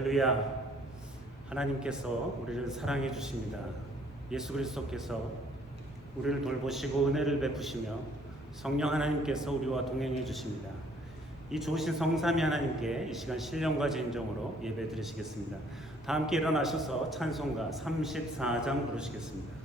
할렐루야. 하나님께서 우리를 사랑해 주십니다. 예수 그리스도께서 우리를 돌보시고 은혜를 베푸시며 성령 하나님께서 우리와 동행해 주십니다. 이 좋으신 성삼위 하나님께 이 시간 신령과 진정으로 예배 드리시겠습니다. 다 함께 일어나셔서 찬송가 34장 부르시겠습니다.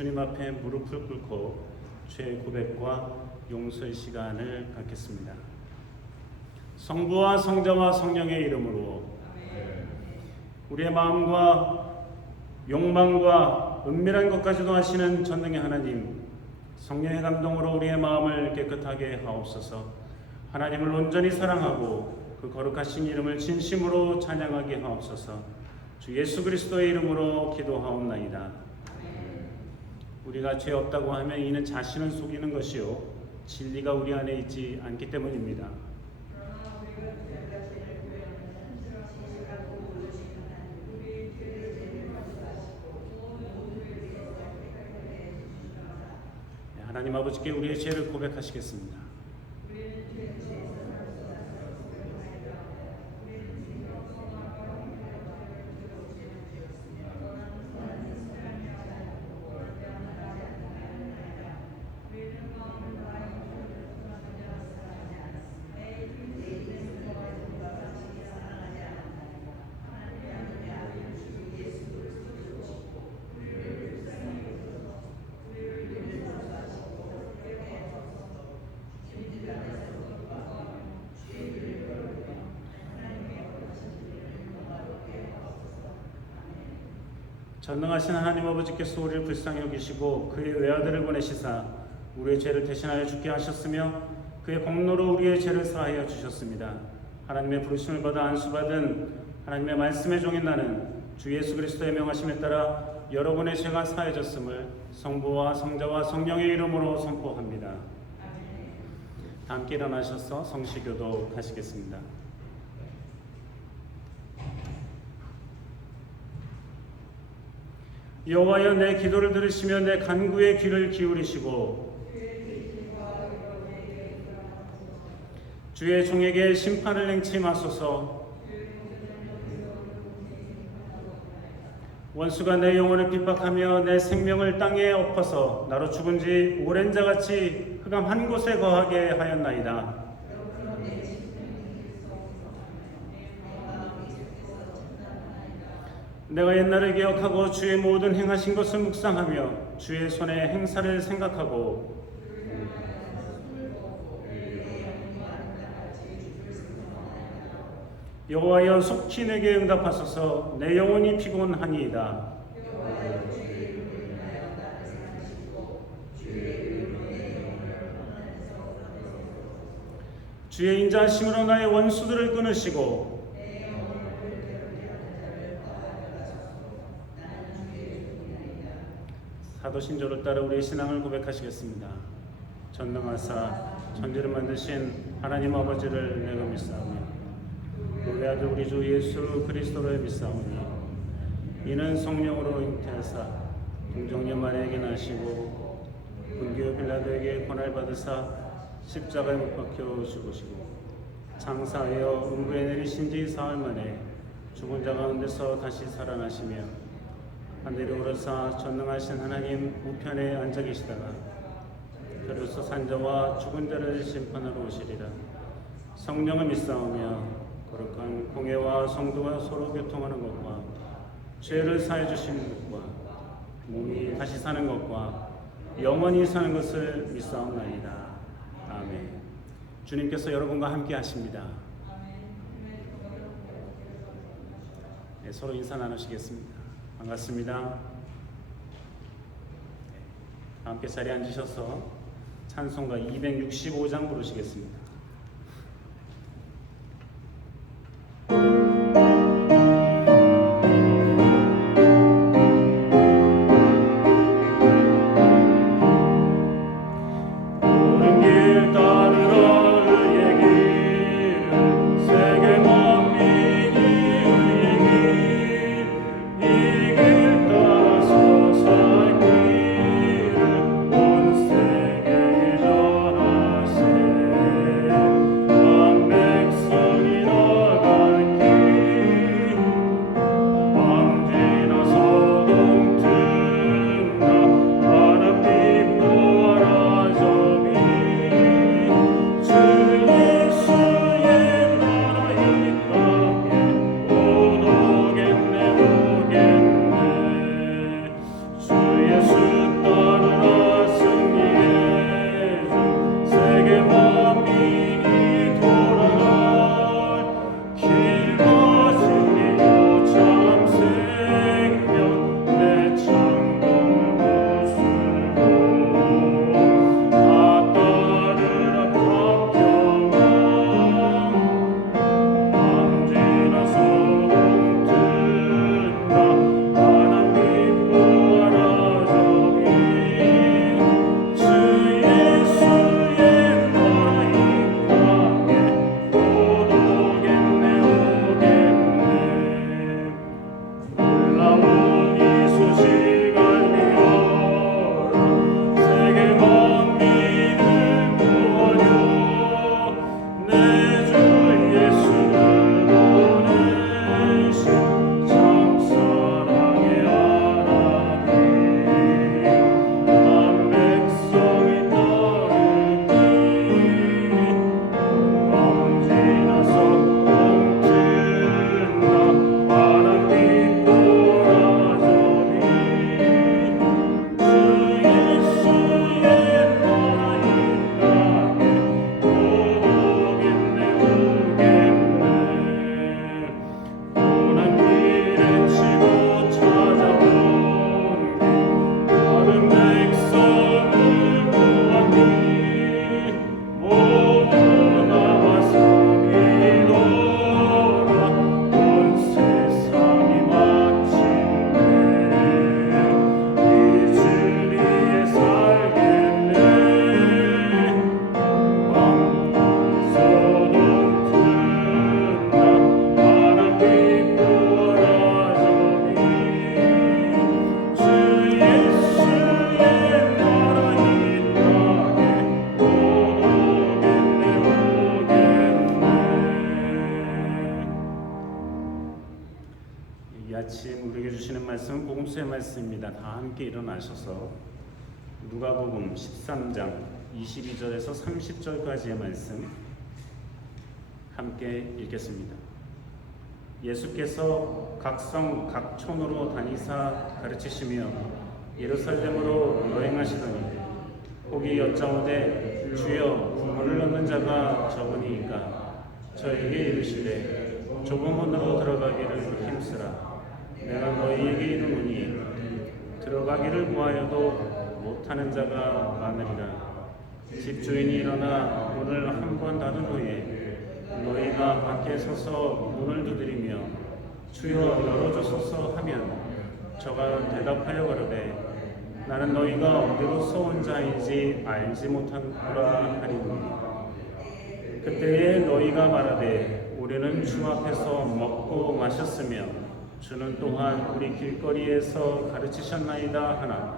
주님 앞에 무릎을 꿇고 죄의 고백과 용서의 시간을 갖겠습니다. 성부와 성자와 성령의 이름으로 우리의 마음과 욕망과 은밀한 것까지도 아시는 전능의 하나님, 성령의 감동으로 우리의 마음을 깨끗하게 하옵소서. 하나님을 온전히 사랑하고 그 거룩하신 이름을 진심으로 찬양하게 하옵소서. 주 예수 그리스도의 이름으로 기도하옵나이다. 우리가 죄 없다고 하면 이는 자신을 속이는 것이요 진리가 우리 안에 있지 않기 때문입니다. 하나님 아버지께 우리의 죄를 고백하시겠습니다. 전능하신 하나님 아버지께서 우리를 불쌍히 여기시고 그의 외아들을 보내시사 우리의 죄를 대신하여 죽게 하셨으며 그의 공로로 우리의 죄를 사하여 주셨습니다. 하나님의 부르심을 받아 안수받은 하나님의 말씀의 종인 나는 주 예수 그리스도의 명하심에 따라 여러분의 죄가 사해졌음을 성부와 성자와 성령의 이름으로 선포합니다. 함께 일어나셔서 성시교도 하시겠습니다. 여호와여, 내 기도를 들으시며 내 간구의 귀를 기울이시고 주의 종에게 심판을 행치 마소서. 원수가 내 영혼을 핍박하며 내 생명을 땅에 엎어서 나로 죽은 지 오랜 자같이 흑암 한 곳에 거하게 하였나이다. 내가 옛날을 기억하고 주의 모든 행하신 것을 묵상하며 주의 손의 행사를 생각하고 여호와여 속히 내게 응답하소서. 내 영혼이 피곤하니이다. 주의 인자하심으로 나의 원수들을 끊으시고 사도신조를 따라 우리의 신앙을 고백하시겠습니다. 전능하사 천지를 만드신 하나님 아버지를 내가 믿사오며 그의 아들 우리 주 예수 그리스도를 믿사오니 이는 성령으로 잉태하사 동정녀 마리아에게 나시고 본디오 빌라도에게 고난을 받으사 십자가에 못 박혀 죽으시고 장사하여 음부에 내리신 지 사흘 만에 죽은 자 가운데서 다시 살아나시며 하늘에 오르사 전능하신 하나님 우편에 앉아 계시다가 그로서 산자와 죽은 자를 심판하러 오시리라. 성령을 믿사오며 거룩한 공회와 성도가 서로 교통하는 것과 죄를 사해 주시는 것과 몸이 다시 사는 것과 영원히 사는 것을 믿사옵나이다. 아멘. 주님께서 여러분과 함께 하십니다. 네, 서로 인사 나누시겠습니다. 반갑습니다. 함께 자리에 앉으셔서 찬송가 265장 부르시겠습니다. 아침 우리에게 주시는 말씀은 복음서의 말씀입니다. 다 함께 일어나셔서 누가복음 13장 22절에서 30절까지의 말씀 함께 읽겠습니다. 예수께서 각성 각촌으로 다니사 가르치시며 예루살렘으로 여행하시더니 혹이 여짜오되 주여 구원을 얻는 자가 적으니이까 저에게 이르시되 좁은 문으로 들어가기를 힘쓰라. 내가 너희에게 이르노니 들어가기를 구하여도 못하는 자가 많으리라. 집주인이 일어나 문을 한 번 닫은 후에 너희가 밖에 서서 문을 두드리며 주여 열어주소서 하면 저가 대답하여 가로되 나는 너희가 어디로서 온 자인지 알지 못하노라 하리니 그때에 너희가 말하되 우리는 주 앞에서 먹고 마셨으며 주는 또한 우리 길거리에서 가르치셨나이다 하나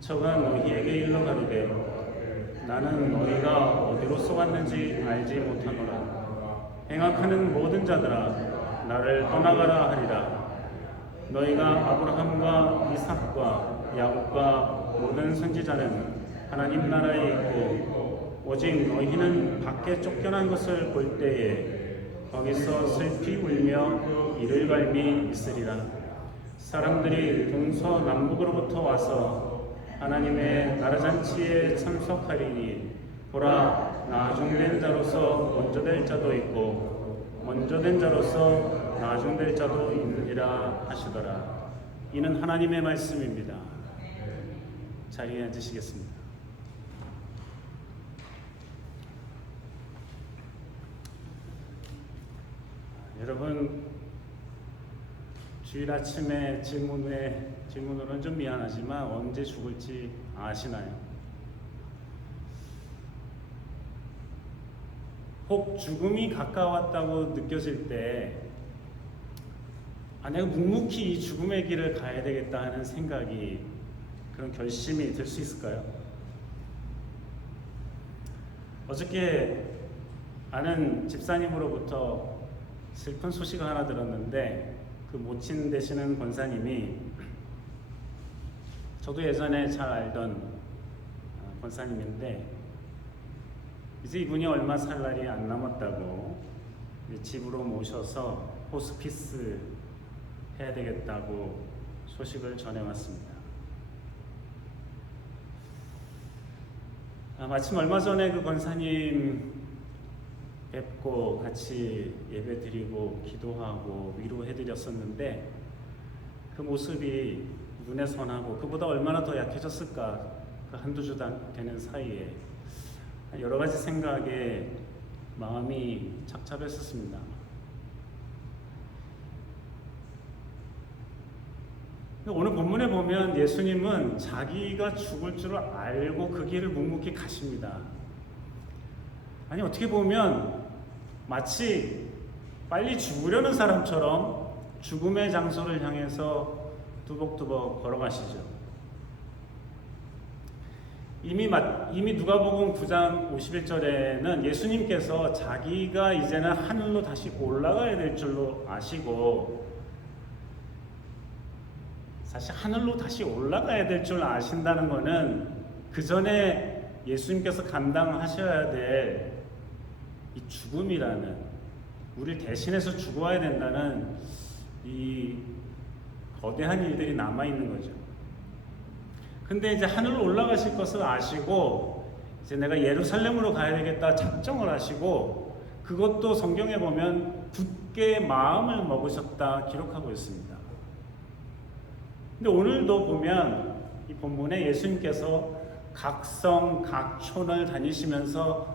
저가 너희에게 일러 가로되 나는 너희가 어디로서 왔는지 알지 못하노라. 행악하는 모든 자들아 나를 떠나가라 하리라. 너희가 아브라함과 이삭과 야곱과 모든 선지자는 하나님 나라에 있고 오직 너희는 밖에 쫓겨난 것을 볼 때에 거기서 슬피 울며 이를 갈미 있으리라. 사람들이 동서남북으로부터 와서 하나님의 나라잔치에 참석하리니 보라 나중된 자로서 먼저 될 자도 있고 먼저 된 자로서 나중될 자도 있느니라 하시더라. 이는 하나님의 말씀입니다. 자리에 앉으시겠습니다. 여러분 주일 아침에 질문으로는 좀 미안하지만 언제 죽을지 아시나요? 혹 죽음이 가까웠다고 느껴질 때 내가 묵묵히 이 죽음의 길을 가야 되겠다 하는 생각이 그런 결심이 들 수 있을까요? 어저께 아는 집사님으로부터 슬픈 소식을 하나 들었는데 그 모친 되시는 권사님이 저도 예전에 잘 알던 권사님인데 이제 이분이 얼마 살 날이 안 남았다고 집으로 모셔서 호스피스 해야 되겠다고 소식을 전해왔습니다. 마침 얼마 전에 그 권사님 뵙고 같이 예배 드리고 기도하고 위로해드렸었는데 그 모습이 눈에 선하고 그보다 얼마나 더 약해졌을까 그 한두 주 되는 사이에 여러 가지 생각에 마음이 착잡했었습니다. 오늘 본문에 보면 예수님은 자기가 죽을 줄 알고 그 길을 묵묵히 가십니다. 아니 어떻게 보면 마치 빨리 죽으려는 사람처럼 죽음의 장소를 향해서 두벅두벅 걸어가시죠. 이미 누가복음 9장 51절에는 예수님께서 자기가 이제는 하늘로 다시 올라가야 될 줄로 아시고 사실 하늘로 다시 올라가야 될 줄 아신다는 것은 그 전에 예수님께서 감당하셔야 될 이 죽음이라는 우리를 대신해서 죽어야 된다는 이 거대한 일들이 남아있는 거죠. 근데 이제 하늘로 올라가실 것을 아시고 이제 내가 예루살렘으로 가야 되겠다 작정을 하시고 그것도 성경에 보면 굳게 마음을 먹으셨다 기록하고 있습니다. 근데 오늘도 보면 이 본문에 예수님께서 각 성, 각 촌을 다니시면서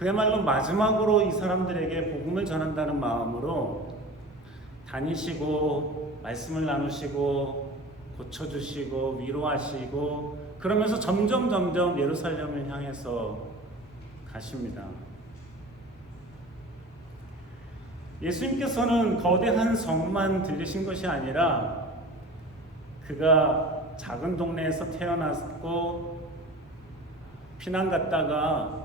그야말로 마지막으로 이 사람들에게 복음을 전한다는 마음으로 다니시고 말씀을 나누시고 고쳐주시고 위로하시고 그러면서 점점 예루살렘을 향해서 가십니다. 예수님께서는 거대한 성만 들리신 것이 아니라 그가 작은 동네에서 태어났고 피난 갔다가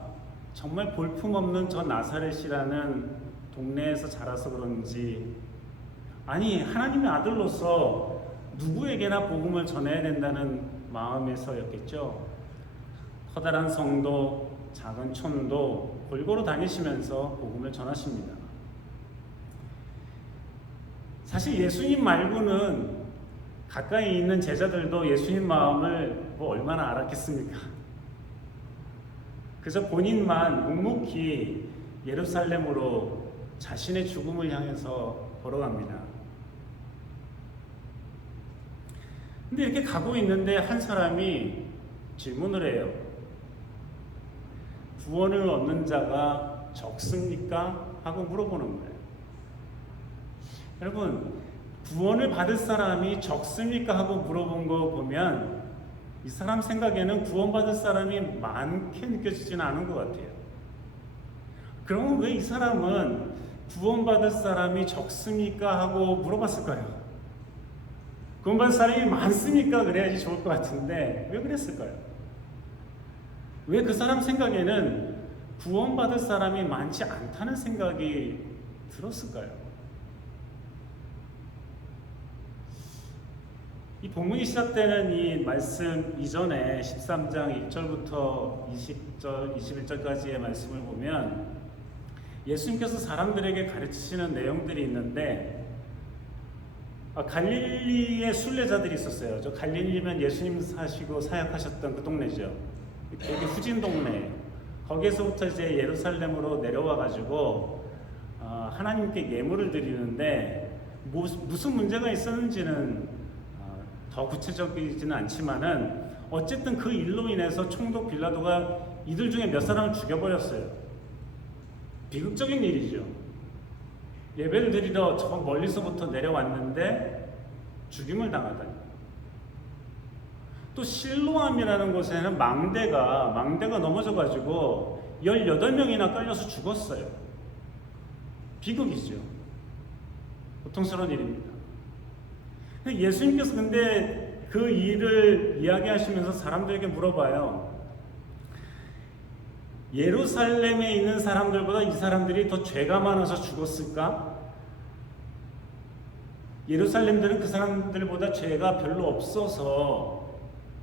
정말 볼품없는 저 나사렛이라는 동네에서 자라서 그런지 아니 하나님의 아들로서 누구에게나 복음을 전해야 된다는 마음에서였겠죠. 커다란 성도 작은 촌도 골고루 다니시면서 복음을 전하십니다. 사실 예수님 말고는 가까이 있는 제자들도 예수님 마음을 얼마나 알았겠습니까? 그래서 본인만 묵묵히 예루살렘으로 자신의 죽음을 향해서 걸어갑니다. 근데 이렇게 가고 있는데 한 사람이 질문을 해요. 구원을 얻는 자가 적습니까? 하고 물어보는 거예요. 여러분, 구원을 받을 사람이 적습니까? 하고 물어본 거 보면 이 사람 생각에는 구원받을 사람이 많게 느껴지지는 않은 것 같아요. 그러면 왜 이 사람은 구원받을 사람이 적습니까? 하고 물어봤을까요? 구원받을 사람이 많습니까? 그래야지 좋을 것 같은데 왜 그랬을까요? 왜 그 사람 생각에는 구원받을 사람이 많지 않다는 생각이 들었을까요? 이 본문이 시작되는 이 말씀 이전에 13장 1절부터 20절, 21절까지의 말씀을 보면 예수님께서 사람들에게 가르치시는 내용들이 있는데 갈릴리에 순례자들이 있었어요. 저 갈릴리면 예수님 사시고 사역하셨던 그 동네죠. 되게 후진 동네. 거기에서부터 이제 예루살렘으로 내려와 가지고 하나님께 예물을 드리는데 무슨 문제가 있었는지는 더 구체적이지는 않지만은 어쨌든 그 일로 인해서 총독 빌라도가 이들 중에 몇 사람을 죽여버렸어요. 비극적인 일이죠. 예배를 드리러 저 멀리서부터 내려왔는데 죽임을 당하다니. 또 실로암이라는 곳에는 망대가 넘어져가지고 18명이나 깔려서 죽었어요. 비극이죠. 고통스러운 일입니다. 예수님께서 근데 그 일을 이야기하시면서 사람들에게 물어봐요. 예루살렘에 있는 사람들보다 이 사람들이 더 죄가 많아서 죽었을까? 예루살렘들은 그 사람들보다 죄가 별로 없어서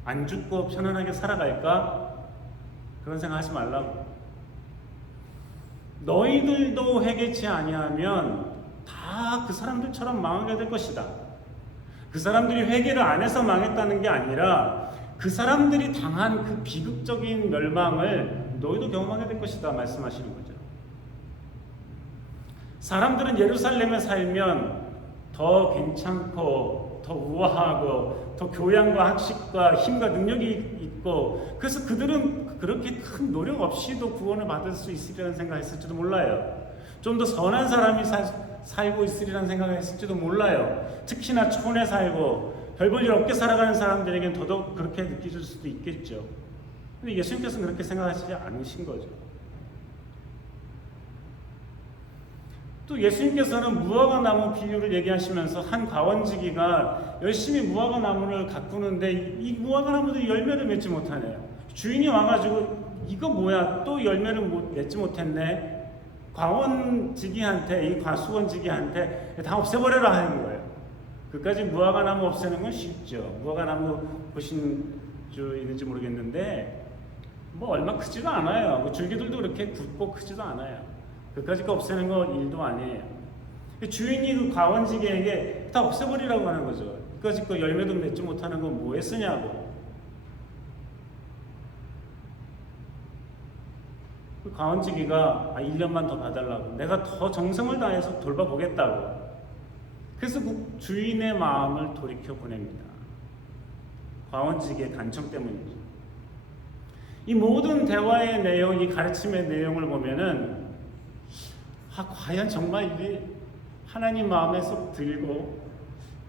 안 죽고 편안하게 살아갈까? 그런 생각하지 말라고. 너희들도 회개치 아니하면 다 그 사람들처럼 망하게 될 것이다. 그 사람들이 회개를 안 해서 망했다는 게 아니라 그 사람들이 당한 그 비극적인 멸망을 너희도 경험하게 될 것이다 말씀하시는 거죠. 사람들은 예루살렘에 살면 더 괜찮고 더 우아하고 더 교양과 학식과 힘과 능력이 있고 그래서 그들은 그렇게 큰 노력 없이도 구원을 받을 수 있으리라는 생각했을지도 몰라요. 좀 더 선한 사람이 살고 있으리라는 생각을 했을지도 몰라요. 특히나 촌에 살고 별 볼 일 없게 살아가는 사람들에게는 더더욱 그렇게 느껴질 수도 있겠죠. 근데 예수님께서는 그렇게 생각하시지 않으신 거죠. 또 예수님께서는 무화과 나무 비유를 얘기하시면서 한 과원지기가 열심히 무화과 나무를 가꾸는데 이 무화과 나무들이 열매를 맺지 못하네요. 주인이 와가지고 이거 뭐야 또 열매를 맺지 못했네. 과원지기한테 이 과수원지기한테 다 없애버려라 하는 거예요. 그까지 무화과 나무 없애는 건 쉽죠. 무화과 나무 보신 줄 있는지 모르겠는데 뭐 얼마 크지도 않아요. 줄기들도 그렇게 굵고 크지도 않아요. 그까짓 거 없애는 건 일도 아니에요. 주인이 그 과원지기에게 다 없애버리라고 하는 거죠. 그까짓 거 열매도 맺지 못하는 건 뭐에 쓰냐고. 그 과원지기가 1년만 더 봐달라고. 내가 더 정성을 다해서 돌봐보겠다고. 그래서 그 주인의 마음을 돌이켜 보냅니다. 과원지기의 간청 때문이죠. 이 모든 대화의 내용, 이 가르침의 내용을 보면은 과연 정말 이게 하나님 마음에 쏙 들고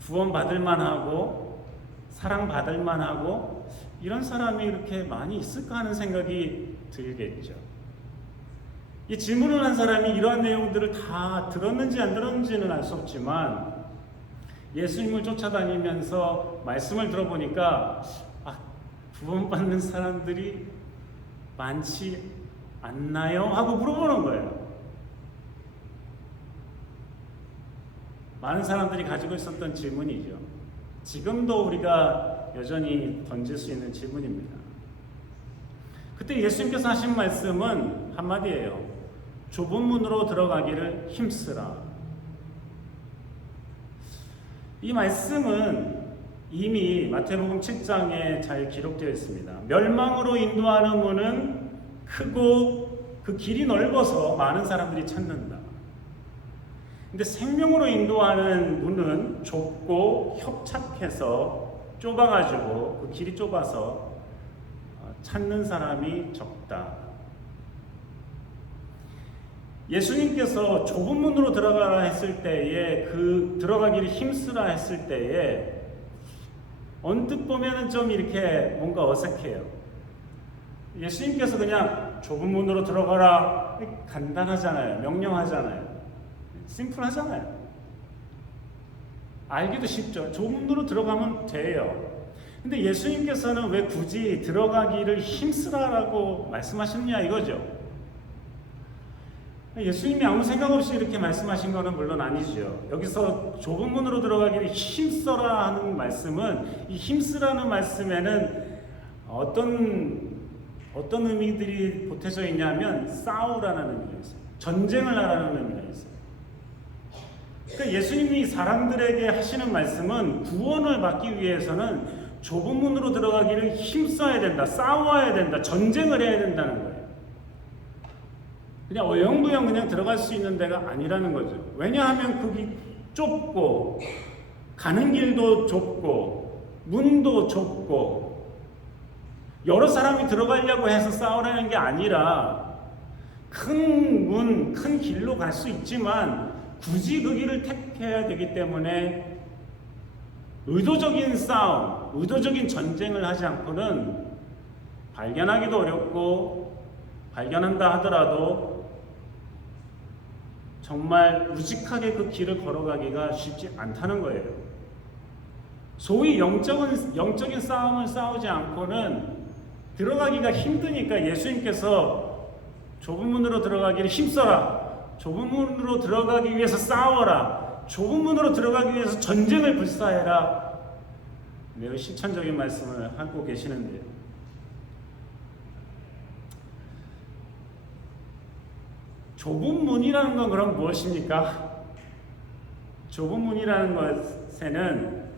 구원받을 만하고 사랑받을 만하고 이런 사람이 이렇게 많이 있을까 하는 생각이 들겠죠. 이 질문을 한 사람이 이러한 내용들을 다 들었는지 안 들었는지는 알 수 없지만 예수님을 쫓아다니면서 말씀을 들어보니까 구원받는 사람들이 많지 않나요? 하고 물어보는 거예요. 많은 사람들이 가지고 있었던 질문이죠. 지금도 우리가 여전히 던질 수 있는 질문입니다. 그때 예수님께서 하신 말씀은 한마디예요. 좁은 문으로 들어가기를 힘쓰라. 이 말씀은 이미 마태복음 7장에 잘 기록되어 있습니다. 멸망으로 인도하는 문은 크고 그 길이 넓어서 많은 사람들이 찾는다. 근데 생명으로 인도하는 문은 좁고 협착해서 좁아가지고 그 길이 좁아서 찾는 사람이 적다. 예수님께서 좁은 문으로 들어가라 했을 때에 그 들어가기를 힘쓰라 했을 때에 언뜻 보면은 좀 이렇게 뭔가 어색해요. 예수님께서 그냥 좁은 문으로 들어가라 간단하잖아요. 명령하잖아요. 심플하잖아요. 알기도 쉽죠. 좁은 문으로 들어가면 돼요. 근데 예수님께서는 왜 굳이 들어가기를 힘쓰라라고 말씀하셨냐 이거죠. 예수님이 아무 생각 없이 이렇게 말씀하신 것은 물론 아니죠. 여기서 좁은 문으로 들어가기를 힘써라 하는 말씀은 이 힘쓰라는 말씀에는 어떤 의미들이 보태져 있냐면 싸우라는 의미가 있어요. 전쟁을 하라는 의미가 있어요. 그러니까 예수님이 사람들에게 하시는 말씀은 구원을 받기 위해서는 좁은 문으로 들어가기를 힘써야 된다. 싸워야 된다. 전쟁을 해야 된다는 거예요. 그냥 어영부영 그냥 들어갈 수 있는 데가 아니라는 거죠. 왜냐하면 거기 좁고 가는 길도 좁고 문도 좁고 여러 사람이 들어가려고 해서 싸우라는 게 아니라 큰 문, 큰 길로 갈 수 있지만 굳이 그 길을 택해야 되기 때문에 의도적인 싸움, 의도적인 전쟁을 하지 않고는 발견하기도 어렵고 발견한다 하더라도 정말 우직하게 그 길을 걸어가기가 쉽지 않다는 거예요. 소위 영적인 싸움을 싸우지 않고는 들어가기가 힘드니까 예수님께서 좁은 문으로 들어가기를 힘써라. 좁은 문으로 들어가기 위해서 싸워라. 좁은 문으로 들어가기 위해서 전쟁을 불사해라. 매우 실천적인 말씀을 하고 계시는데요. 좁은 문이라는 건 그럼 무엇입니까? 좁은 문이라는 것에는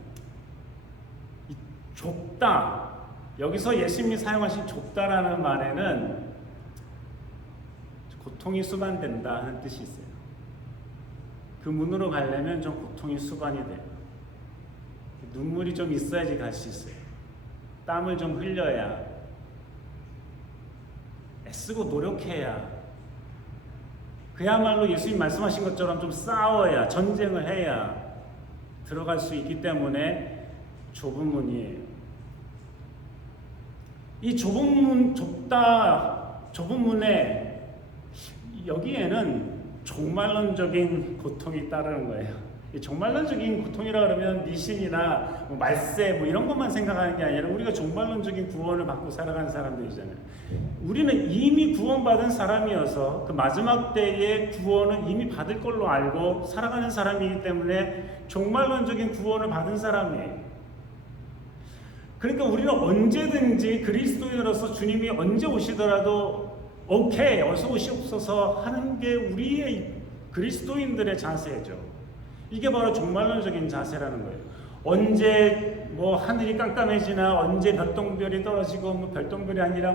좁다. 여기서 예수님이 사용하신 좁다라는 말에는 고통이 수반된다 하는 뜻이 있어요. 그 문으로 가려면 좀 고통이 수반이 돼요. 눈물이 좀 있어야지 갈 수 있어요. 땀을 좀 흘려야, 애쓰고 노력해야, 그야말로 예수님 말씀하신 것처럼 좀 싸워야, 전쟁을 해야 들어갈 수 있기 때문에 좁은 문이에요. 이 좁은 문에 여기에는 종말론적인 고통이 따르는 거예요. 이 종말론적인 고통이라 그러면 미신이나 말세 이런 것만 생각하는 게 아니라 우리가 종말론적인 구원을 받고 살아가는 사람들이잖아요. 우리는 이미 구원받은 사람이어서 그 마지막 때의 구원은 이미 받을 걸로 알고 살아가는 사람이기 때문에 종말론적인 구원을 받은 사람이에요. 그러니까 우리는 언제든지 그리스도인으로서 주님이 언제 오시더라도 오케이 어서 오시옵소서 하는 게 우리의 그리스도인들의 자세죠. 이게 바로 종말론적인 자세라는 거예요. 언제 하늘이 깜깜해지나, 언제 별똥별이 떨어지고, 별똥별이 아니라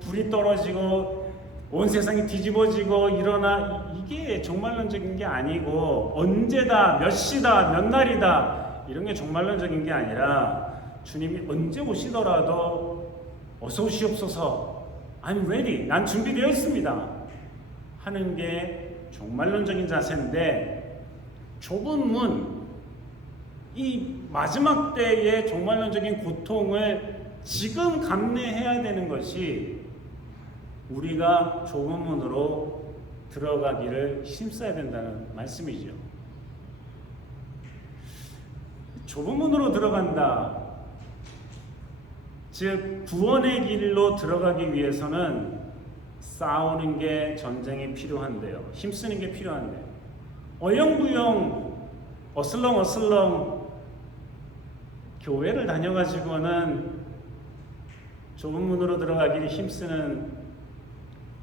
불이 떨어지고, 온 세상이 뒤집어지고 일어나, 이게 종말론적인 게 아니고, 언제다, 몇 시다, 몇 날이다, 이런 게 종말론적인 게 아니라, 주님이 언제 오시더라도 어서 오시옵소서, I'm ready, 난 준비되어 있습니다 하는 게 종말론적인 자세인데, 좁은 문, 이 마지막 때의 종말론적인 고통을 지금 감내해야 되는 것이 우리가 좁은 문으로 들어가기를 힘써야 된다는 말씀이죠. 좁은 문으로 들어간다. 즉 구원의 길로 들어가기 위해서는 싸우는 게, 전쟁이 필요한데요. 힘쓰는 게 필요한데요. 어영부영 어슬렁 교회를 다녀가지고는 좁은 문으로 들어가기를 힘쓰는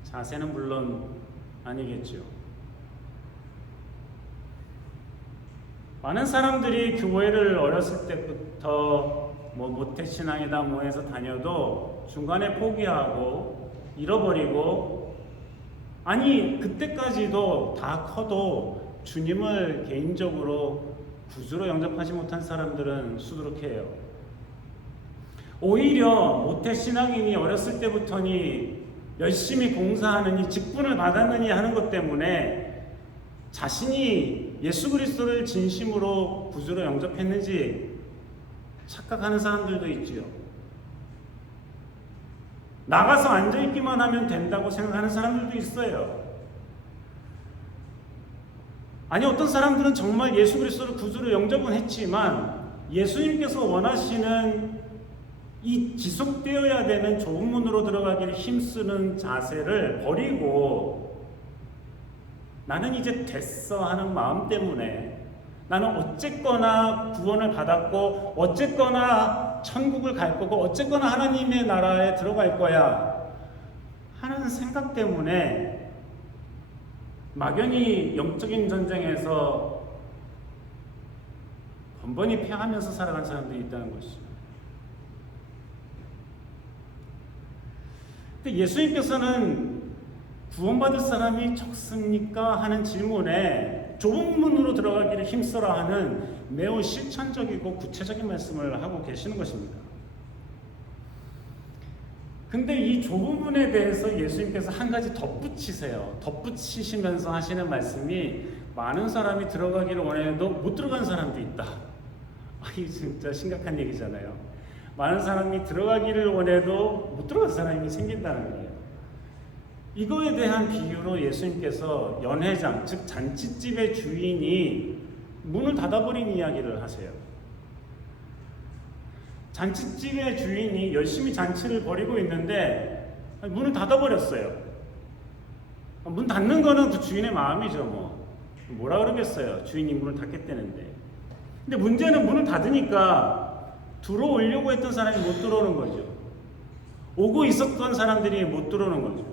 자세는 물론 아니겠죠. 많은 사람들이 교회를 어렸을 때부터 모태신앙이다 해서 다녀도 중간에 포기하고 잃어버리고, 아니 그때까지도 다 커도 주님을 개인적으로 구주로 영접하지 못한 사람들은 수두룩해요. 오히려 모태신앙인이 어렸을 때부터니 열심히 공사하느니 직분을 받았느니 하는 것 때문에 자신이 예수 그리스도를 진심으로 구주로 영접했는지 착각하는 사람들도 있지요. 나가서 앉아있기만 하면 된다고 생각하는 사람들도 있어요. 아니, 어떤 사람들은 정말 예수 그리스도를 구주로 영접은 했지만 예수님께서 원하시는 이 지속되어야 되는 좁은 문으로 들어가기를 힘쓰는 자세를 버리고 나는 이제 됐어 하는 마음 때문에 나는 어쨌거나 구원을 받았고 어쨌거나 천국을 갈 거고 어쨌거나 하나님의 나라에 들어갈 거야 하는 생각 때문에 막연히 영적인 전쟁에서 번번이 패하면서 살아간 사람들이 있다는 것이죠. 근데 예수님께서는 구원받을 사람이 적습니까? 하는 질문에 좁은 문으로 들어가기를 힘써라 하는 매우 실천적이고 구체적인 말씀을 하고 계시는 것입니다. 근데 이 좁은 문에 대해서 예수님께서 한 가지 덧붙이세요. 덧붙이시면서 하시는 말씀이 많은 사람이 들어가기를 원해도 못 들어간 사람도 있다. 이게 진짜 심각한 얘기잖아요. 많은 사람이 들어가기를 원해도 못 들어간 사람이 생긴다는 거예요. 이거에 대한 비유로 예수님께서 연회장, 즉 잔치집의 주인이 문을 닫아버린 이야기를 하세요. 잔치집의 주인이 열심히 잔치를 벌이고 있는데 문을 닫아버렸어요. 문 닫는 거는 그 주인의 마음이죠. 뭐라 그러겠어요. 주인이 문을 닫겠다는데. 근데 문제는 문을 닫으니까 들어오려고 했던 사람이 못 들어오는 거죠. 오고 있었던 사람들이 못 들어오는 거죠.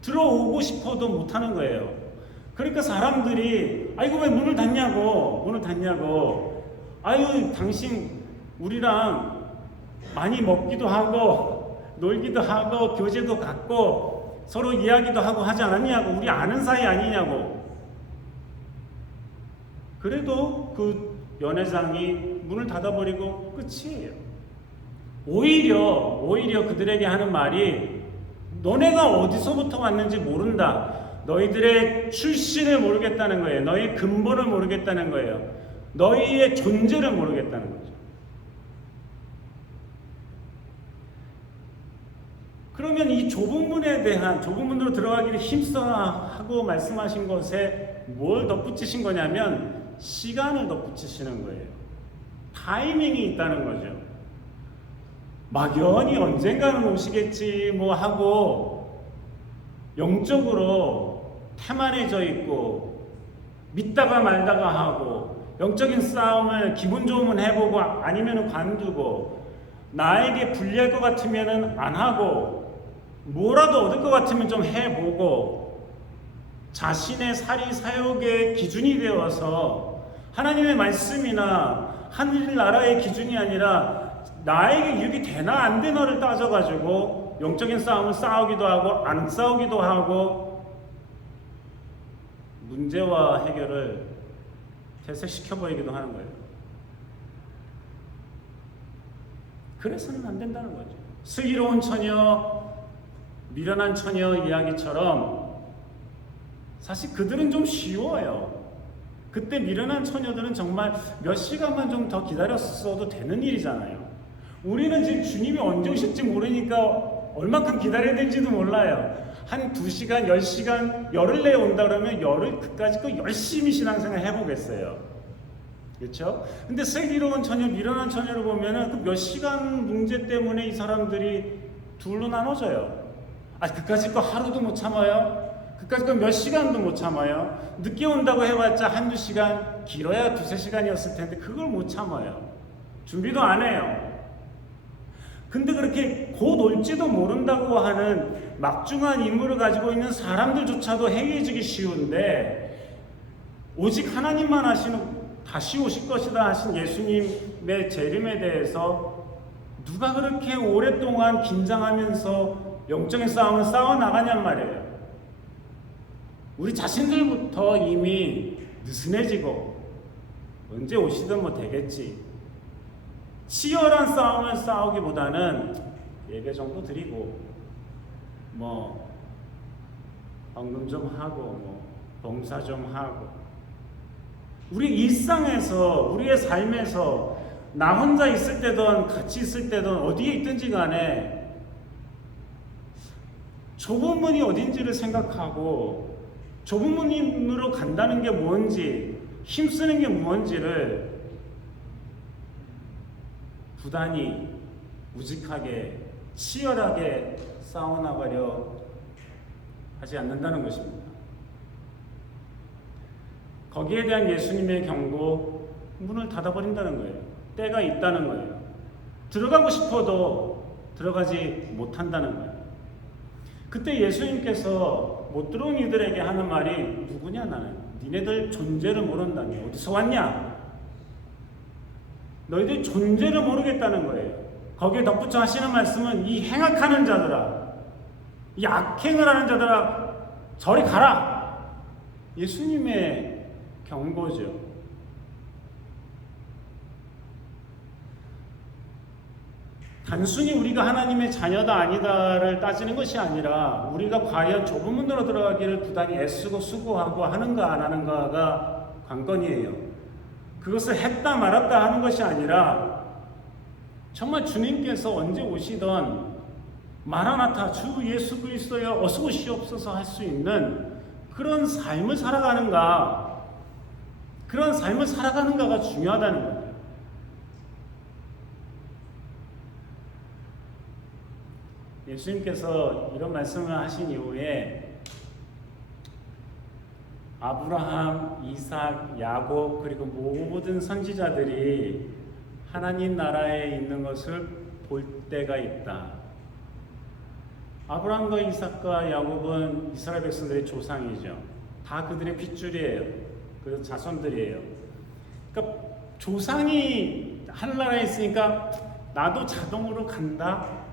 들어오고 싶어도 못하는 거예요. 그러니까 사람들이 아이고 왜 문을 닫냐고 아유 당신 우리랑 많이 먹기도 하고 놀기도 하고 교제도 갖고 서로 이야기도 하고 하지 않았냐고, 우리 아는 사이 아니냐고. 그래도 그 연회장이 문을 닫아버리고 끝이에요. 오히려 그들에게 하는 말이 너네가 어디서부터 왔는지 모른다. 너희들의 출신을 모르겠다는 거예요. 너희의 근본을 모르겠다는 거예요. 너희의 존재를 모르겠다는 거죠. 그러면 이 좁은 문으로 들어가기를 힘써라 하고 말씀하신 것에 뭘 덧붙이신 거냐면 시간을 덧붙이시는 거예요. 타이밍이 있다는 거죠. 막연히 언젠가는 오시겠지 하고 영적으로 태만해져 있고 믿다가 말다가 하고 영적인 싸움을 기분 좋으면 해보고 아니면 관두고 나에게 불리할 것 같으면 안 하고 뭐라도 얻을 것 같으면 좀 해보고 자신의 사리 사욕의 기준이 되어서 하나님의 말씀이나 하늘나라의 기준이 아니라 나에게 유익이 되나 안 되나를 따져가지고 영적인 싸움을 싸우기도 하고 안 싸우기도 하고 문제와 해결을 퇴색시켜버리기도 하는 거예요. 그래서는 안 된다는 거죠. 슬기로운 처녀, 미련한 처녀 이야기처럼 사실 그들은 좀 쉬워요. 그때 미련한 처녀들은 정말 몇 시간만 좀 더 기다렸어도 되는 일이잖아요. 우리는 지금 주님이 언제 오실지 모르니까 얼만큼 기다려야 될지도 몰라요. 한 2시간, 10시간, 열흘 내에 온다 그러면 열흘 그까짓 거 열심히 신앙생활 해보겠어요. 그렇죠? 근데 슬기로운 처녀, 미련한 처녀를 보면은 그 몇 시간 문제 때문에 이 사람들이 둘로 나눠져요. 그까짓 거 하루도 못 참아요. 그까짓 거 몇 시간도 못 참아요. 늦게 온다고 해봤자 1-2시간, 길어야 2-3시간이었을 텐데 그걸 못 참아요. 준비도 안 해요. 근데 그렇게 곧 올지도 모른다고 하는 막중한 임무를 가지고 있는 사람들조차도 해이해지기 쉬운데 오직 하나님만 하시는 다시 오실 것이다 하신 예수님의 재림에 대해서 누가 그렇게 오랫동안 긴장하면서 영적인 싸움을 싸워나가냔 말이에요. 우리 자신들부터 이미 느슨해지고 언제 오시든 뭐 되겠지. 치열한 싸움을 싸우기보다는 예배 정도 드리고 뭐 헌금 좀 하고 뭐 봉사 좀 하고, 우리 일상에서 우리의 삶에서 나 혼자 있을 때든 같이 있을 때든 어디에 있든지 간에 좁은 문이 어딘지를 생각하고 좁은 문으로 간다는 게 뭔지, 힘쓰는 게 뭔지를 부단히 우직하게 치열하게 싸워나가려 하지 않는다는 것입니다. 거기에 대한 예수님의 경고, 문을 닫아버린다는 거예요. 때가 있다는 거예요. 들어가고 싶어도 들어가지 못한다는 거예요. 그때 예수님께서 못 들어온 이들에게 하는 말이, 누구냐 나는? 니네들 존재를 모른다니 어디서 왔냐? 너희들 존재를 모르겠다는 거예요. 거기에 덧붙여 하시는 말씀은, 이 행악하는 자들아, 이 악행을 하는 자들아, 저리 가라! 예수님의 경고죠. 단순히 우리가 하나님의 자녀다 아니다를 따지는 것이 아니라, 우리가 과연 좁은 문으로 들어가기를 부단히 애쓰고 수고하고 하는가 안 하는가가 관건이에요. 그것을 했다 말았다 하는 것이 아니라, 정말 주님께서 언제 오시던 마라나타 주 예수 그리스도여 어서 오시옵소서 할 수 있는 그런 삶을 살아가는가, 그런 삶을 살아가는가가 중요하다는 거예요. 예수님께서 이런 말씀을 하신 이후에 아브라함, 이삭, 야곱 그리고 모든 선지자들이 하나님 나라에 있는 것을 볼 때가 있다. 아브라함과 이삭과 야곱은 이스라엘 백성들의 조상이죠. 다 그들의 핏줄이에요. 그 자손들이에요. 그러니까 조상이 하늘나라에 있으니까 나도 자동으로 간다.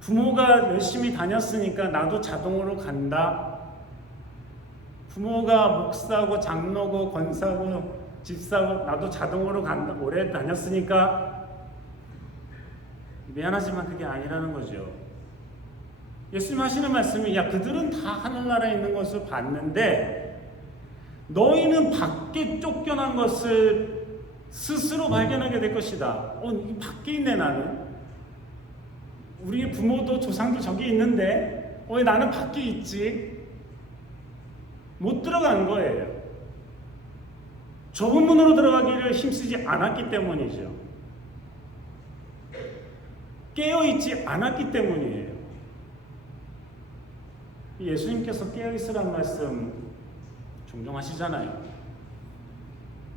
부모가 열심히 다녔으니까 나도 자동으로 간다. 부모가 목사고 장로고 권사고 집사고 나도 자동으로 간다. 오래 다녔으니까. 미안하지만 그게 아니라는 거죠. 예수님 하시는 말씀이, 야, 그들은 다 하늘나라에 있는 것을 봤는데 너희는 밖에 쫓겨난 것을 스스로 발견하게 될 것이다. 이 밖에 있네 나는. 우리 부모도 조상도 저기 있는데 왜 나는 밖에 있지? 못 들어간 거예요. 좁은 문으로 들어가기를 힘쓰지 않았기 때문이죠. 깨어있지 않았기 때문이에요. 예수님께서 깨어있으라는 말씀 종종 하시잖아요.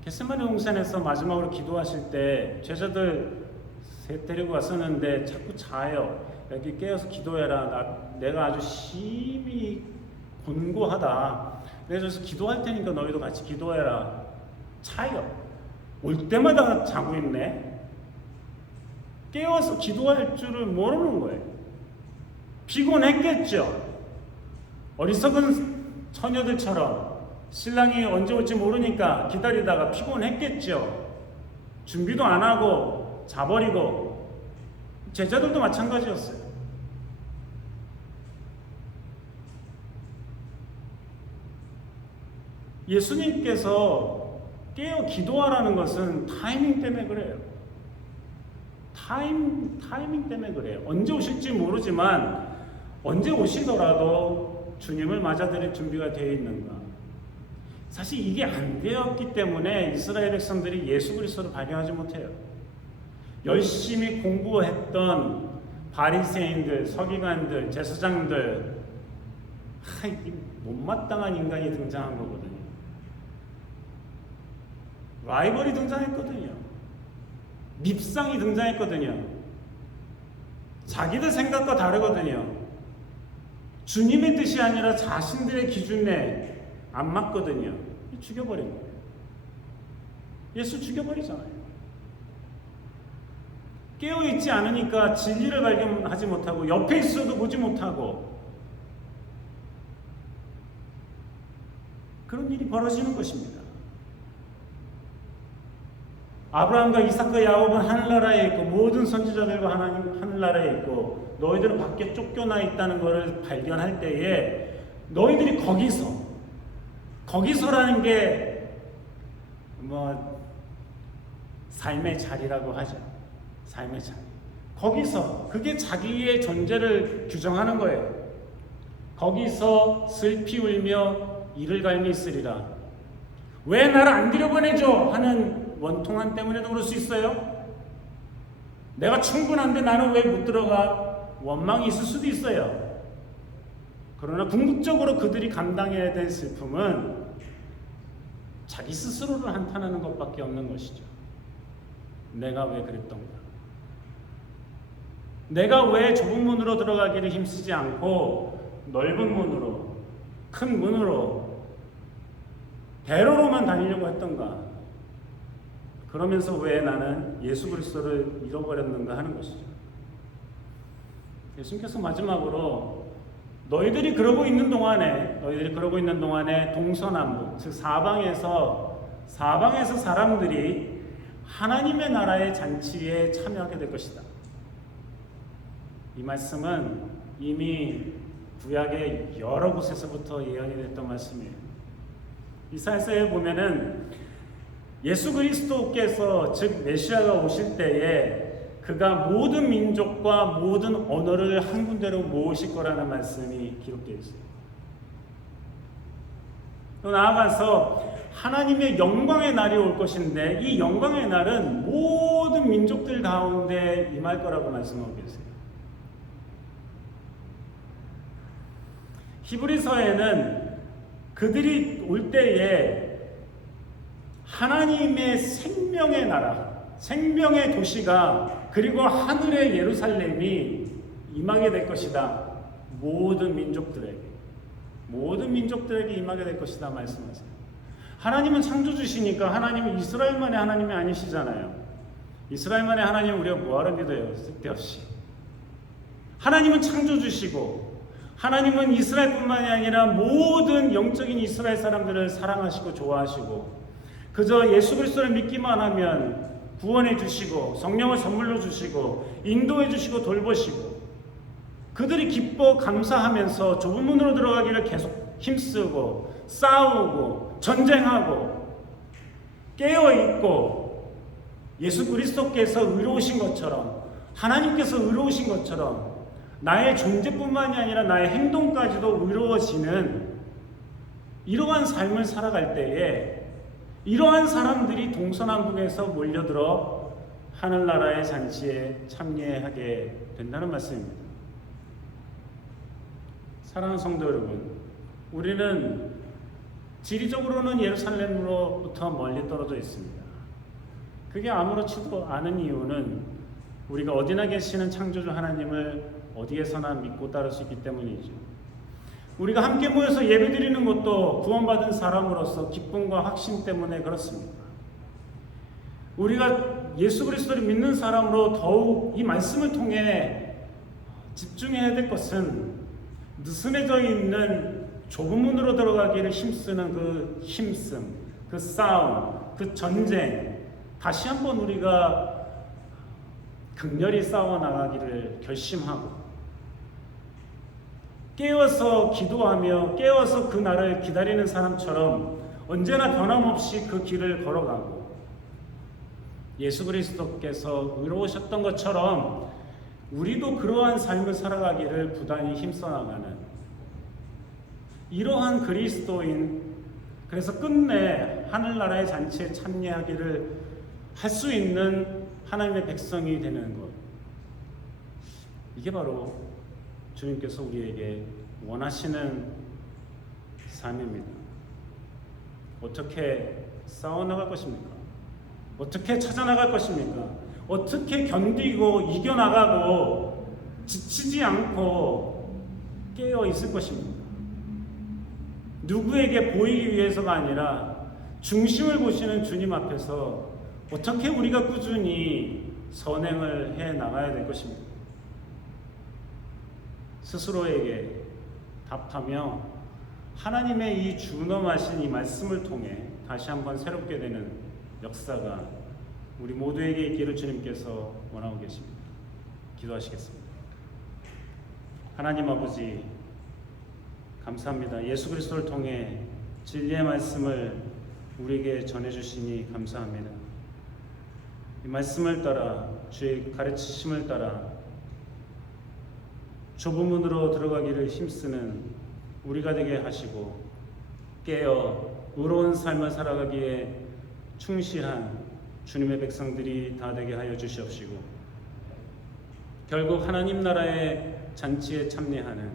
겟세마네 동산에서 마지막으로 기도하실 때 제자들 셋 데리고 왔었는데 자꾸 자요. 여기 깨어서 기도해라. 내가 아주 심히 곤고하다. 내가 저기서 기도할 테니까 너희도 같이 기도해라. 자요. 올 때마다 자고 있네. 깨워서 기도할 줄을 모르는 거예요. 피곤했겠죠. 어리석은 처녀들처럼 신랑이 언제 올지 모르니까 기다리다가 피곤했겠죠. 준비도 안 하고 자버리고. 제자들도 마찬가지였어요. 예수님께서 깨어 기도하라는 것은 타이밍 때문에 그래요. 타이밍 때문에 그래요. 언제 오실지 모르지만 언제 오시더라도 주님을 맞아들일 준비가 되어 있는가. 사실 이게 안 되었기 때문에 이스라엘 백성들이 예수 그리스도를 발견하지 못해요. 열심히 공부했던 바리새인들, 서기관들, 제사장들, 못마땅한 인간이 등장한 거거든요. 라이벌이 등장했거든요. 밉상이 등장했거든요. 자기들 생각과 다르거든요. 주님의 뜻이 아니라 자신들의 기준에 안 맞거든요. 죽여버린 거예요. 예수 죽여버리잖아요. 깨어있지 않으니까 진리를 발견하지 못하고 옆에 있어도 보지 못하고 그런 일이 벌어지는 것입니다. 아브라함과 이삭과 야곱은 하늘나라에 있고 모든 선지자들과 하나님 하늘나라에 있고 너희들은 밖에 쫓겨나 있다는 것을 발견할 때에 너희들이 거기서라는 게 삶의 자리라고 하죠. 삶의 자리. 거기서 그게 자기의 존재를 규정하는 거예요. 거기서 슬피 울며 이를 갈미 있으리라. 왜 나를 안 들여보내줘? 하는 원통함 때문에도 그럴 수 있어요. 내가 충분한데 나는 왜 못 들어가? 원망이 있을 수도 있어요. 그러나 궁극적으로 그들이 감당해야 될 슬픔은 자기 스스로를 한탄하는 것밖에 없는 것이죠. 내가 왜 그랬던가? 내가 왜 좁은 문으로 들어가기를 힘쓰지 않고 넓은 문으로, 큰 문으로, 대로로만 다니려고 했던가? 그러면서 왜 나는 예수 그리스도를 잃어버렸는가 하는 것이죠. 예수님께서 마지막으로 너희들이 그러고 있는 동안에 동서남북, 즉 사방에서 사람들이 하나님의 나라의 잔치에 참여하게 될 것이다. 이 말씀은 이미 구약의 여러 곳에서부터 예언이 됐던 말씀이에요. 이사야서에 보면은 예수 그리스도께서 즉 메시아가 오실 때에 그가 모든 민족과 모든 언어를 한 군데로 모으실 거라는 말씀이 기록되어 있어요. 또 나아가서 하나님의 영광의 날이 올 것인데 이 영광의 날은 모든 민족들 가운데 임할 거라고 말씀하고 계세요. 히브리서에는 그들이 올 때에 하나님의 생명의 나라, 생명의 도시가 그리고 하늘의 예루살렘이 임하게 될 것이다. 모든 민족들에게 임하게 될 것이다 말씀하세요. 하나님은 창조주시니까 하나님은 이스라엘만의 하나님이 아니시잖아요. 이스라엘만의 하나님은 우리가 뭐하러 믿어요? 쓸데없이. 하나님은 창조주시고 하나님은 이스라엘뿐만이 아니라 모든 영적인 이스라엘 사람들을 사랑하시고 좋아하시고 그저 예수 그리스도를 믿기만 하면 구원해 주시고 성령을 선물로 주시고 인도해 주시고 돌보시고 그들이 기뻐 감사하면서 좁은 문으로 들어가기를 계속 힘쓰고 싸우고 전쟁하고 깨어있고 예수 그리스도께서 의로우신 것처럼 하나님께서 의로우신 것처럼 나의 존재뿐만이 아니라 나의 행동까지도 의로워지는 이러한 삶을 살아갈 때에 이러한 사람들이 동서남북에서 몰려들어 하늘나라의 잔치에 참여하게 된다는 말씀입니다. 사랑하는 성도 여러분, 우리는 지리적으로는 예루살렘으로부터 멀리 떨어져 있습니다. 그게 아무렇지도 않은 이유는 우리가 어디나 계시는 창조주 하나님을 어디에서나 믿고 따를 수 있기 때문이죠. 우리가 함께 모여서 예배드리는 것도 구원받은 사람으로서 기쁨과 확신 때문에 그렇습니다. 우리가 예수 그리스도를 믿는 사람으로 더욱 이 말씀을 통해 집중해야 될 것은 느슨해져 있는 좁은 문으로 들어가기를 힘쓰는 그 힘씀, 그 싸움, 그 전쟁 다시 한번 우리가 극렬히 싸워나가기를 결심하고 깨어서 기도하며 깨어서 그 날을 기다리는 사람처럼 언제나 변함없이 그 길을 걸어가고 예수 그리스도께서 의로우셨던 것처럼 우리도 그러한 삶을 살아가기를 부단히 힘써 나가는 이러한 그리스도인, 그래서 끝내 하늘나라의 잔치에 참여하기를 할 수 있는 하나님의 백성이 되는 것, 이게 바로 주님께서 우리에게 원하시는 삶입니다. 어떻게 싸워나갈 것입니까? 어떻게 찾아나갈 것입니까? 어떻게 견디고 이겨나가고 지치지 않고 깨어 있을 것입니까? 누구에게 보이기 위해서가 아니라 중심을 보시는 주님 앞에서 어떻게 우리가 꾸준히 선행을 해 나가야 될 것입니까? 스스로에게 답하며 하나님의 이 준엄하신 이 말씀을 통해 다시 한번 새롭게 되는 역사가 우리 모두에게 있기를 주님께서 원하고 계십니다. 기도하시겠습니다. 하나님 아버지, 감사합니다. 예수 그리스도를 통해 진리의 말씀을 우리에게 전해주시니 감사합니다. 이 말씀을 따라, 주의 가르치심을 따라 좁은 문으로 들어가기를 힘쓰는 우리가 되게 하시고, 깨어 의로운 삶을 살아가기에 충실한 주님의 백성들이 다 되게 하여 주시옵시고, 결국 하나님 나라의 잔치에 참여하는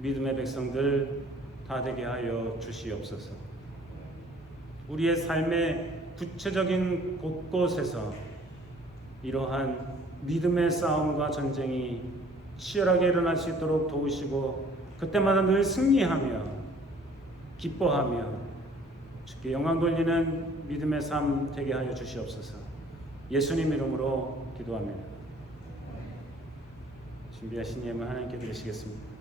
믿음의 백성들 다 되게 하여 주시옵소서. 우리의 삶의 구체적인 곳곳에서 이러한 믿음의 싸움과 전쟁이 치열하게 일어날 수 있도록 도우시고, 그때마다 늘 승리하며 기뻐하며 주께 영광 돌리는 믿음의 삶 되게 하여 주시옵소서. 예수님 이름으로 기도합니다. 준비하신 예물 하나님께 드리시겠습니다.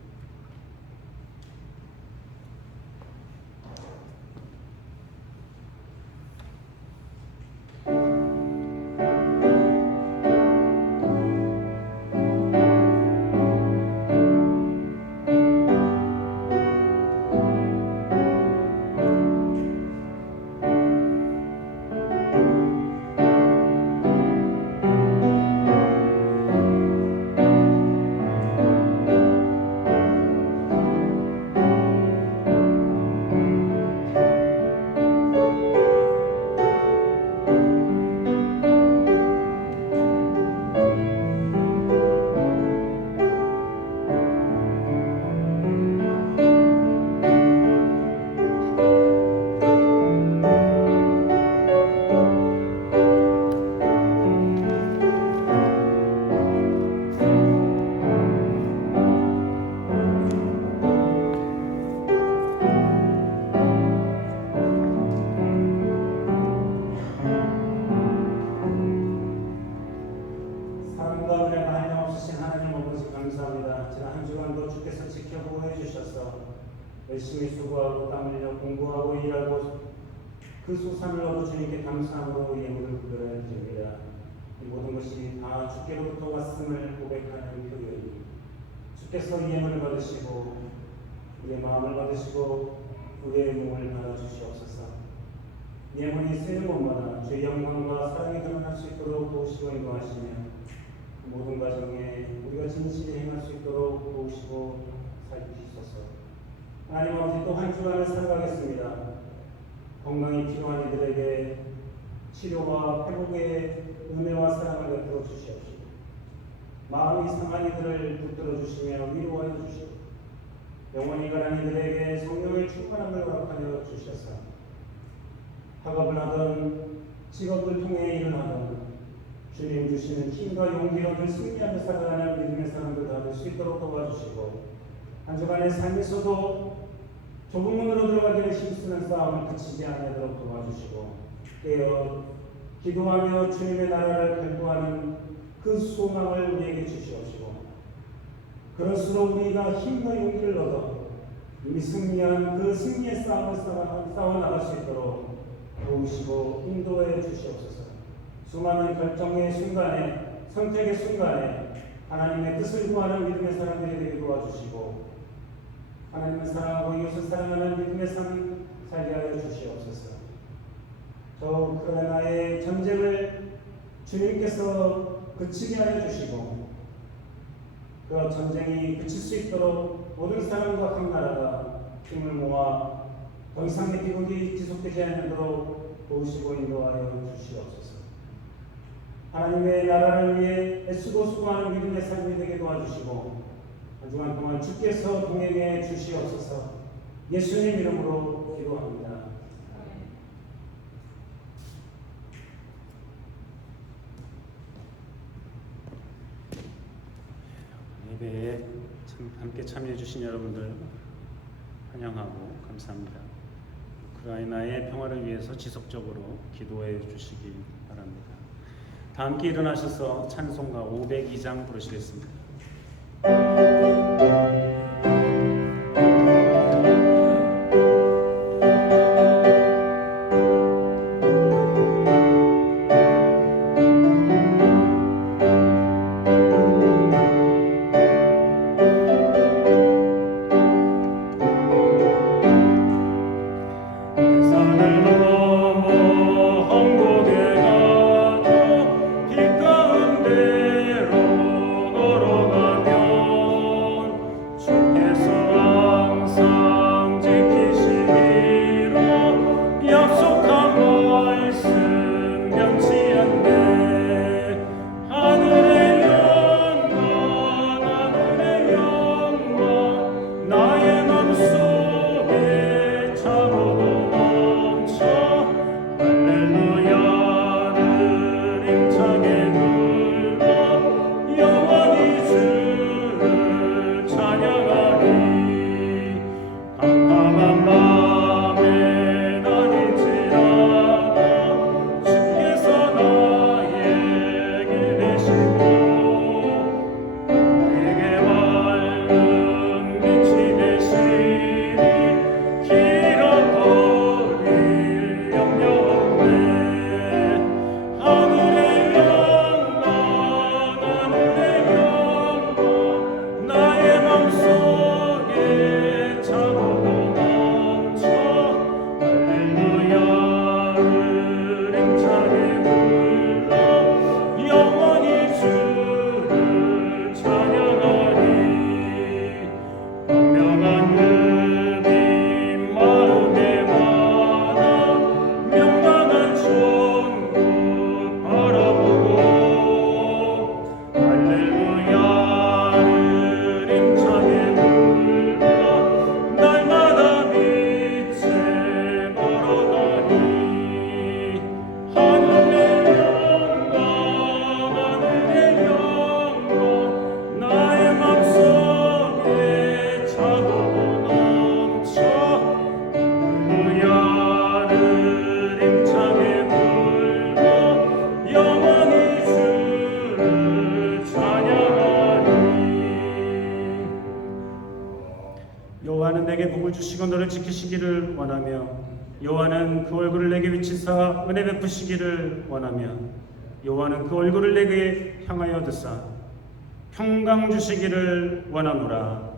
열심히 수고하고 땀 흘려 공부하고 일하고 그 소산을 얻어 주님께 감사함으로 예물을 드립니다. 이 모든 것이 다 주께로부터 왔음을 고백하는 표현이, 주께서 이 예물을 받으시고 우리의 마음을 받으시고 우리의 몸을 받아주시옵소서. 예물이 쓰는 곳마다 주의 영광과 사랑이 드러날 수 있도록 도우시고 인도하시며, 모든 가정에 우리가 진실히 행할 수 있도록 도우시고 살피소서. 하나님 아버지, 또 한 주간을 살아가겠습니다. 건강이 필요한 이들에게 치료와 회복의 은혜와 사랑을 베풀어 주시옵시고, 마음이 상한 이들을 붙들어 주시며 위로하여 주시고, 영원히 가는 이들에게 성령의 충만함을 허락하여 주셔서 학업을 하던 직업을 통해 일을 하던 주님 주시는 힘과 용기로 늘 승리하며 살아가는 믿음의 사람들 다 될 수 있도록 도와주시고, 한 주간의 삶에서도 좁은 문으로 들어가기를 힘쓰는 싸움을 그치지 않도록 도와주시고, 깨어 기도하며 주님의 나라를 갈구하는 그 소망을 우리에게 주시옵시고, 그럴수록 우리가 힘과 용기를 얻어 이미 승리한 그 승리의 싸움을 싸워나갈 수 있도록 도우시고 인도해 주시옵소서. 수많은 결정의 순간에, 선택의 순간에 하나님의 뜻을 구하는 믿음의 사람들이 되게 도와주시고, 하나님을 사랑하고 이웃을 사랑하는 믿음의 삶 살게 하여 주시옵소서. 저 우크라이나의 전쟁을 주님께서 그치게 하여 주시고, 그 전쟁이 그칠 수 있도록 모든 사람과 각 나라가 힘을 모아 더 이상의 비극이 지속되지 않도록 도우시고 인도하여 주시옵소서. 하나님의 나라를 위해 애쓰고 수고하는 믿음의 삶이 되게 도와주시고, 한 주간 동안 주께서 동행해 주시옵소서. 예수님 이름으로 기도합니다. 예배에 함께 참여해 주신 여러분들 환영하고 감사합니다. 우크라이나의 평화를 위해서 지속적으로 기도해 주시기 바랍니다. 다 함께 일어나셔서 찬송가 502장 부르시겠습니다. 내게 복을 주시고 너를 지키시기를 원하며 여호와는 그 얼굴을 내게 비치사 은혜 베푸시기를 원하며 여호와는 그 얼굴을 내게 향하여 드사 평강 주시기를 원하노라.